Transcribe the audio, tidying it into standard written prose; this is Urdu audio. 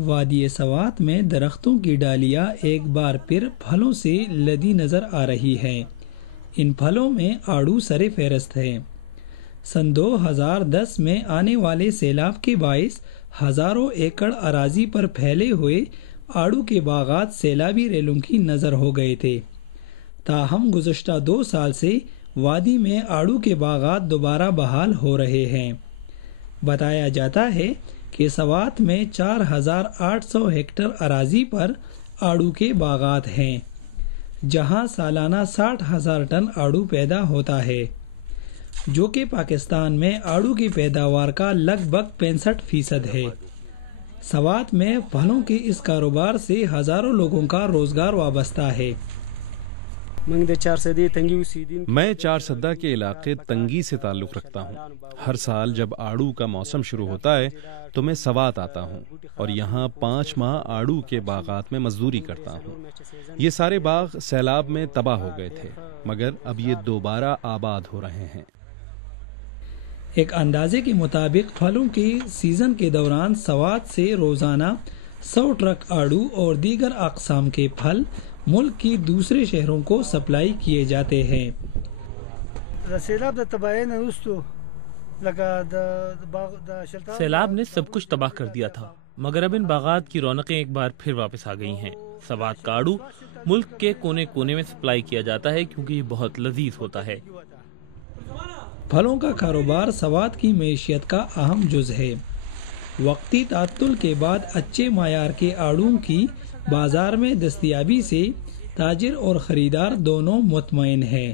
وادی سوات میں درختوں کی ڈالیاں ایک بار پھر پھلوں سے لدی نظر آ رہی ہیں۔ ان پھلوں میں آڑو سر فہرست ہے۔ سن 2010 میں آنے والے سیلاب کے باعث ہزاروں ایکڑ اراضی پر پھیلے ہوئے آڑو کے باغات سیلابی ریلوں کی نظر ہو گئے تھے۔ تاہم گزشتہ 2 سال سے وادی میں آڑو کے باغات دوبارہ بحال ہو رہے ہیں۔ بتایا جاتا ہے کہ سوات میں 4800 ہیکٹر اراضی پر آڑو کے باغات ہیں، جہاں سالانہ 60,000 ٹن آڑو پیدا ہوتا ہے، جو کہ پاکستان میں آڑو کی پیداوار کا لگ بھگ 65% ہے۔ سوات میں پھلوں کے اس کاروبار سے ہزاروں لوگوں کا روزگار وابستہ ہے۔ میں 4 سدہ کے علاقے تنگی سے تعلق رکھتا ہوں۔ ہر سال جب آڑو کا موسم شروع ہوتا ہے تو میں سوات آتا ہوں اور یہاں 5 ماہ آڑو کے باغات میں مزدوری کرتا ہوں۔ یہ سارے باغ سیلاب میں تباہ ہو گئے تھے، مگر اب یہ دوبارہ آباد ہو رہے ہیں۔ ایک اندازے کے مطابق پھلوں کے سیزن کے دوران سوات سے روزانہ 100 ٹرک آڑو اور دیگر اقسام کے پھل ملک کی دوسرے شہروں کو سپلائی کیے جاتے ہیں۔ سیلاب نے سب کچھ تباہ کر دیا تھا، مگر اب ان باغات کی رونقیں ایک بار پھر واپس آ گئی ہیں۔ سوات کا آڑو ملک کے کونے کونے میں سپلائی کیا جاتا ہے کیونکہ یہ بہت لذیذ ہوتا ہے۔ پھلوں کا کاروبار سوات کی معیشت کا اہم جز ہے۔ وقتی تعطل کے بعد اچھے معیار کے آڑوں کی بازار میں دستیابی سے تاجر اور خریدار دونوں مطمئن ہیں۔